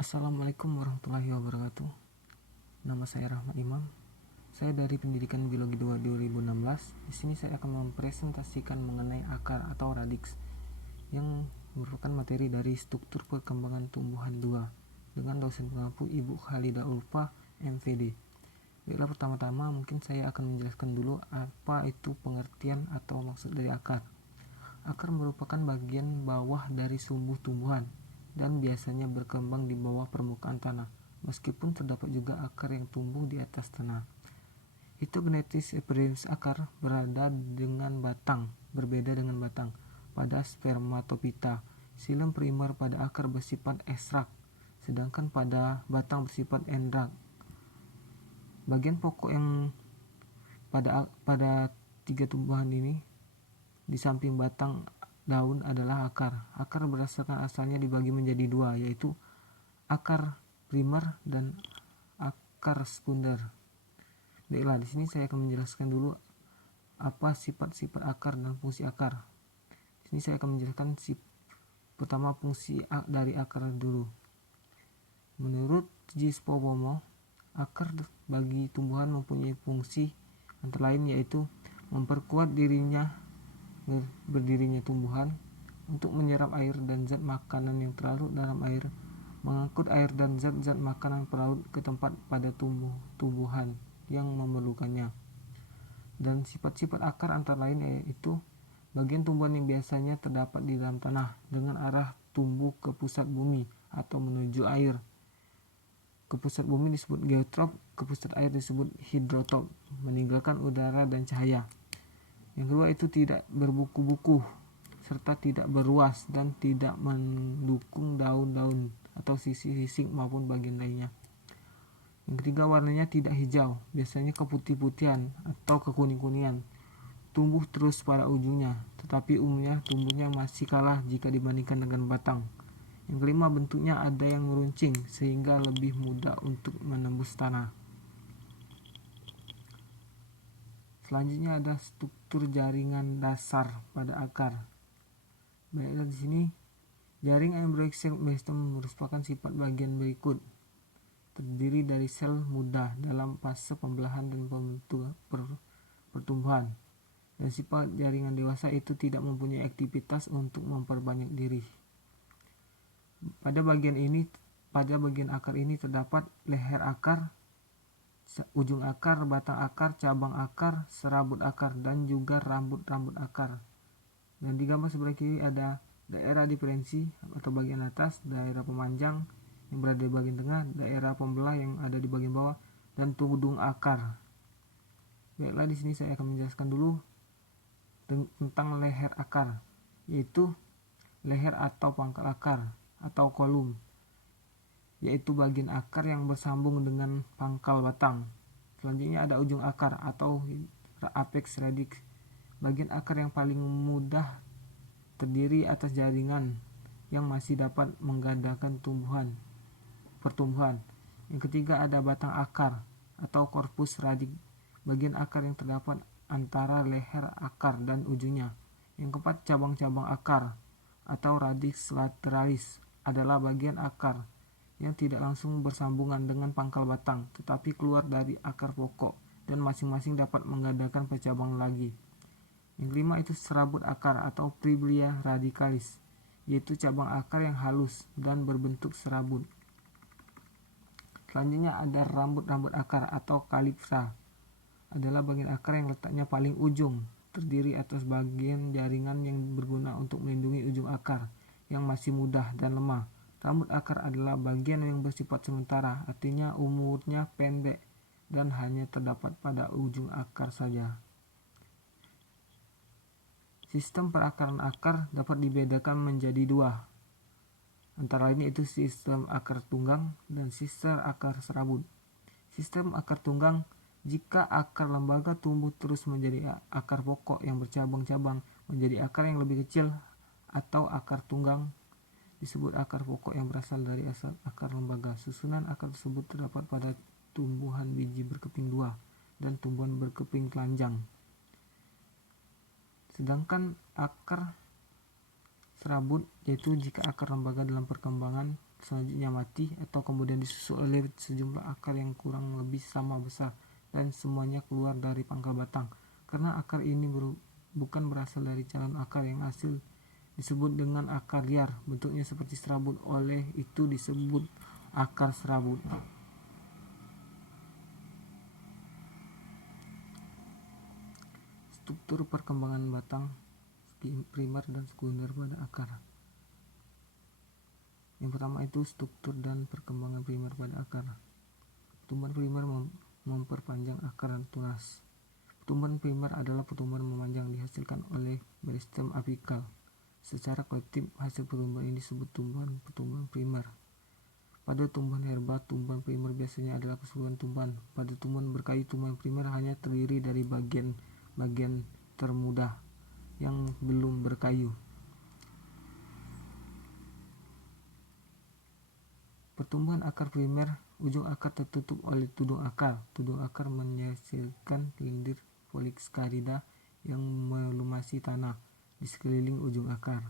Assalamualaikum warahmatullahi wabarakatuh. Nama saya Rahmat Imam. Saya dari Pendidikan Biologi 2 2016. Di sini saya akan mempresentasikan mengenai akar atau radix yang merupakan materi dari struktur perkembangan tumbuhan 2 dengan dosen pengampu Ibu Khalidah Ulfa, MPD. Baiklah, pertama-tama mungkin saya akan menjelaskan dulu apa itu pengertian atau maksud dari akar. Akar merupakan bagian bawah dari sumbu tumbuhan dan biasanya berkembang di bawah permukaan tanah, meskipun terdapat juga akar yang tumbuh di atas tanah. Hitogenesis appearance akar berbeda dengan batang pada spermatopita. Xilem primer pada akar bersifat ekstrak, sedangkan pada batang bersifat endrak. Bagian pokok yang pada tiga tumbuhan ini di samping batang daun adalah akar. Akar berdasarkan asalnya dibagi menjadi dua, yaitu akar primer dan akar sekunder. Baiklah, di sini saya akan menjelaskan dulu apa sifat-sifat akar dan fungsi akar. Di sini saya akan menjelaskan pertama fungsi dari akar dulu. Menurut Gispobomo, akar bagi tumbuhan mempunyai fungsi antara lain yaitu memperkuat berdirinya tumbuhan, untuk menyerap air dan zat makanan yang terlarut dalam air, mengangkut air dan zat-zat makanan pelarut ke tempat pada tumbuhan yang memerlukannya. Dan sifat-sifat akar antara lain yaitu bagian tumbuhan yang biasanya terdapat di dalam tanah dengan arah tumbuh ke pusat bumi atau menuju air. Ke pusat bumi disebut geotrop, ke pusat air disebut hidrotop, meninggalkan udara dan cahaya. Yang kedua itu tidak berbuku-buku serta tidak beruas dan tidak mendukung daun-daun atau sisik-sisik maupun bagian lainnya. Yang ketiga, warnanya tidak hijau, biasanya keputih-putihan atau kekuning-kuningan. Tumbuh terus pada ujungnya, tetapi umumnya tumbuhnya masih kalah jika dibandingkan dengan batang. Yang kelima, bentuknya ada yang meruncing sehingga lebih mudah untuk menembus tanah. Selanjutnya ada struktur jaringan dasar pada akar. Baiklah, di sini jaring embryonic cell meristem merupakan sifat bagian berikut. Terdiri dari sel muda dalam fase pembelahan dan pertumbuhan. Dan sifat jaringan dewasa itu tidak mempunyai aktivitas untuk memperbanyak diri. Pada bagian akar ini terdapat leher akar, ujung akar, batang akar, cabang akar, serabut akar, dan juga rambut-rambut akar. Dan di gambar sebelah kiri ada daerah diferensi atau bagian atas, daerah pemanjang yang berada di bagian tengah, daerah pembelah yang ada di bagian bawah, dan tudung akar. Baiklah, di sini saya akan menjelaskan dulu tentang leher akar, yaitu leher atau pangkal akar atau kolum, yaitu bagian akar yang bersambung dengan pangkal batang. Selanjutnya ada ujung akar atau apex radix, bagian akar yang paling mudah terdiri atas jaringan yang masih dapat menggandakan pertumbuhan. Yang ketiga ada batang akar atau corpus radix, bagian akar yang terdapat antara leher akar dan ujungnya. Yang keempat, cabang-cabang akar atau radix lateralis adalah bagian akar yang tidak langsung bersambungan dengan pangkal batang, tetapi keluar dari akar pokok dan masing-masing dapat menggandakan cabang lagi. Yang kelima itu serabut akar atau fibria radicalis, yaitu cabang akar yang halus dan berbentuk serabut. Selanjutnya ada rambut-rambut akar atau kalipsa, adalah bagian akar yang letaknya paling ujung, terdiri atas bagian jaringan yang berguna untuk melindungi ujung akar yang masih mudah dan lemah. Rambut akar adalah bagian yang bersifat sementara, artinya umurnya pendek dan hanya terdapat pada ujung akar saja. Sistem perakaran akar dapat dibedakan menjadi dua, antara lain yaitu sistem akar tunggang dan sistem akar serabut. Sistem akar tunggang, jika akar lembaga tumbuh terus menjadi akar pokok yang bercabang-cabang menjadi akar yang lebih kecil, atau akar tunggang disebut akar pokok yang berasal dari asal akar lembaga. Susunan akar tersebut terdapat pada tumbuhan biji berkeping dua dan tumbuhan berkeping telanjang. Sedangkan akar serabut yaitu jika akar lembaga dalam perkembangan selanjutnya mati atau kemudian disusul oleh sejumlah akar yang kurang lebih sama besar dan semuanya keluar dari pangkal batang. Karena akar ini bukan berasal dari calon akar yang asli disebut dengan akar liar, bentuknya seperti serabut, oleh itu disebut akar serabut. Struktur perkembangan batang primer dan sekunder pada akar. Yang pertama itu struktur dan perkembangan primer pada akar. Pertumbuhan primer memperpanjang akar dan tunas. Pertumbuhan primer adalah pertumbuhan memanjang dihasilkan oleh meristem apikal. Secara kolektif, hasil pertumbuhan ini disebut pertumbuhan primer. Pada tumbuhan herba, tumbuhan primer biasanya adalah keseluruhan tumbuhan. Pada tumbuhan berkayu, tumbuhan primer hanya terdiri dari bagian termuda yang belum berkayu. Pertumbuhan akar primer, ujung akar tertutup oleh tudung akar. Tudung akar menghasilkan lendir poliskarida yang melumasi tanah di sekeliling ujung akar.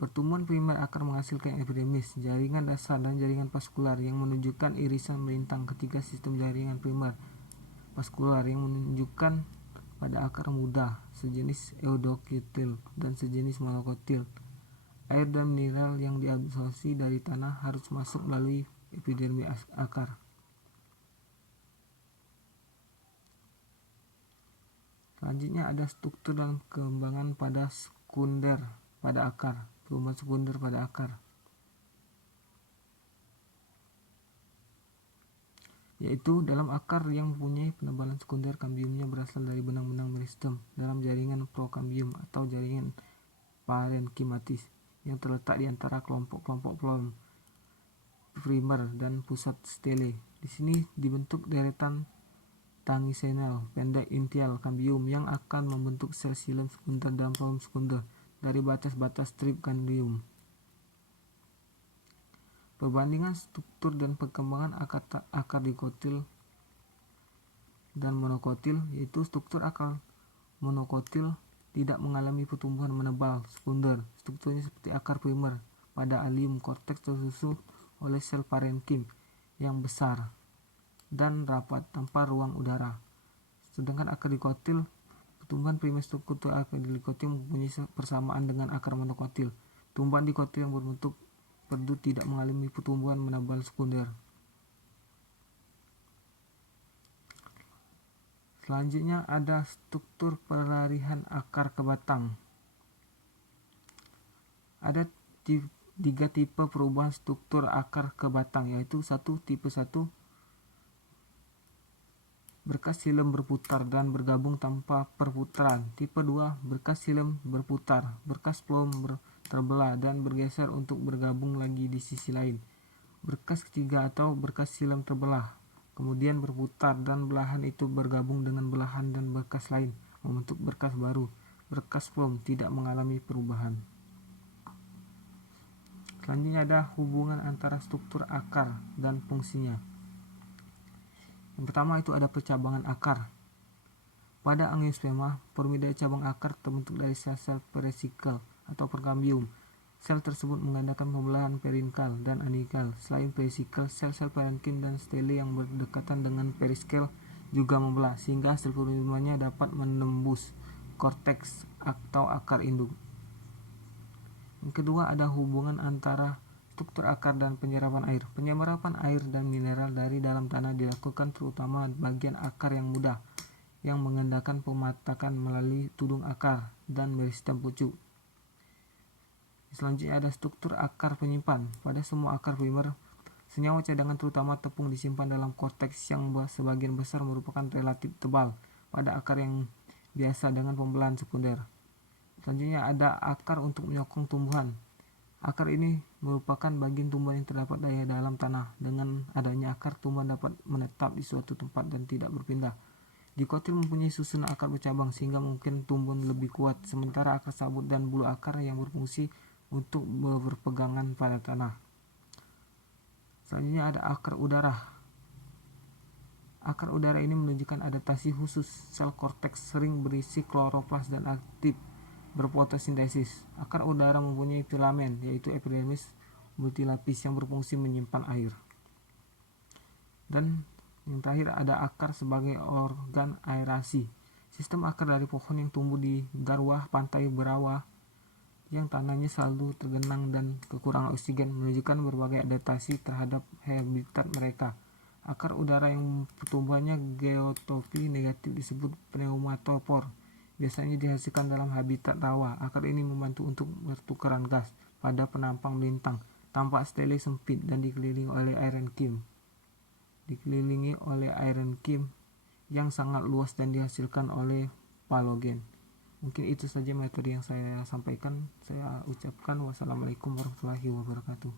Pertumbuhan primer akar menghasilkan epidermis, jaringan dasar, dan jaringan vaskular yang menunjukkan irisan melintang. Ketiga sistem jaringan primer vaskular yang menunjukkan pada akar muda, sejenis eudokitil dan sejenis monokotil. Air dan mineral yang diabsorpsi dari tanah harus masuk melalui epidermis akar. Selanjutnya ada struktur dan perkembangan pada sekunder pada akar. Pertumbuhan sekunder pada akar, yaitu dalam akar yang mempunyai penebalan sekunder, kambiumnya berasal dari benang-benang meristem dalam jaringan prokambium atau jaringan parenkimatis yang terletak di antara kelompok-kelompok phloem primer dan pusat stele. Di sini dibentuk deretan tangisenal pendek intial kambium yang akan membentuk sel xilem sekunder dan phloem sekunder dari batas-batas strip kambium. Perbandingan struktur dan perkembangan akar dikotil dan monokotil, yaitu struktur akar monokotil tidak mengalami pertumbuhan menebal sekunder. Strukturnya seperti akar primer pada alium, korteks tersusul oleh sel parenkim yang besar dan rapat tanpa ruang udara. Sedangkan akar dikotil, pertumbuhan primer struktur akar dikotil mempunyai persamaan dengan akar monokotil. Tumbuhan dikotil yang berbentuk perdu tidak mengalami pertumbuhan menebal sekunder. Selanjutnya ada struktur pelarihan akar ke batang. Ada 3 tipe perubahan struktur akar ke batang, yaitu 1. Tipe 1, berkas xilem berputar dan bergabung tanpa perputaran. Tipe 2, berkas xilem berputar, berkas phloem terbelah dan bergeser untuk bergabung lagi di sisi lain. Berkas ketiga atau berkas xilem terbelah, kemudian berputar dan belahan itu bergabung dengan belahan dan berkas lain, membentuk berkas baru. Berkas phloem tidak mengalami perubahan. Selanjutnya ada hubungan antara struktur akar dan fungsinya. Yang pertama itu ada percabangan akar. Pada angiosperma, formida cabang akar terbentuk dari sel-sel perisikal atau perkambium. Sel tersebut mengadakan pembelahan perinkal dan anikal. Selain perisikal, sel-sel parenkim dan stele yang berdekatan dengan periskal juga membelah, sehingga hasil formidanya dapat menembus korteks atau akar induk. Yang kedua ada hubungan antara struktur akar dan penyerapan air. Penyerapan air dan mineral dari dalam tanah dilakukan terutama bagian akar yang muda, yang mengandalkan pematakan melalui tudung akar dan meristem pucuk. Selanjutnya ada struktur akar penyimpan. Pada semua akar primer, senyawa cadangan terutama tepung disimpan dalam korteks yang sebagian besar merupakan relatif tebal pada akar yang biasa dengan pembelahan sekunder. Selanjutnya ada akar untuk menyokong tumbuhan. Akar ini merupakan bagian tumbuhan yang terdapat di dalam tanah. Dengan adanya akar, tumbuhan dapat menetap di suatu tempat dan tidak berpindah. Dikotil mempunyai susunan akar bercabang sehingga mungkin tumbuhan lebih kuat, sementara akar sabut dan bulu akar yang berfungsi untuk berpegangan pada tanah. Selanjutnya ada akar udara. Akar udara ini menunjukkan adaptasi khusus. Sel korteks sering berisi kloroplas dan aktif berfotosintesis. Akar udara mempunyai filamen, yaitu epidermis multilapis yang berfungsi menyimpan air. Dan yang terakhir ada akar sebagai organ aerasi. Sistem akar dari pohon yang tumbuh di garwah pantai berawa yang tanahnya selalu tergenang dan kekurangan oksigen menunjukkan berbagai adaptasi terhadap habitat mereka. Akar udara yang pertumbuhannya geotopi negatif disebut pneumatopor. Biasanya dihasilkan dalam habitat rawa. Akar ini membantu untuk pertukaran gas pada penampang melintang, tampak stele sempit dan dikelilingi oleh aerenkim yang sangat luas dan dihasilkan oleh palogen. Mungkin itu saja materi yang saya sampaikan. Saya ucapkan wassalamualaikum warahmatullahi wabarakatuh.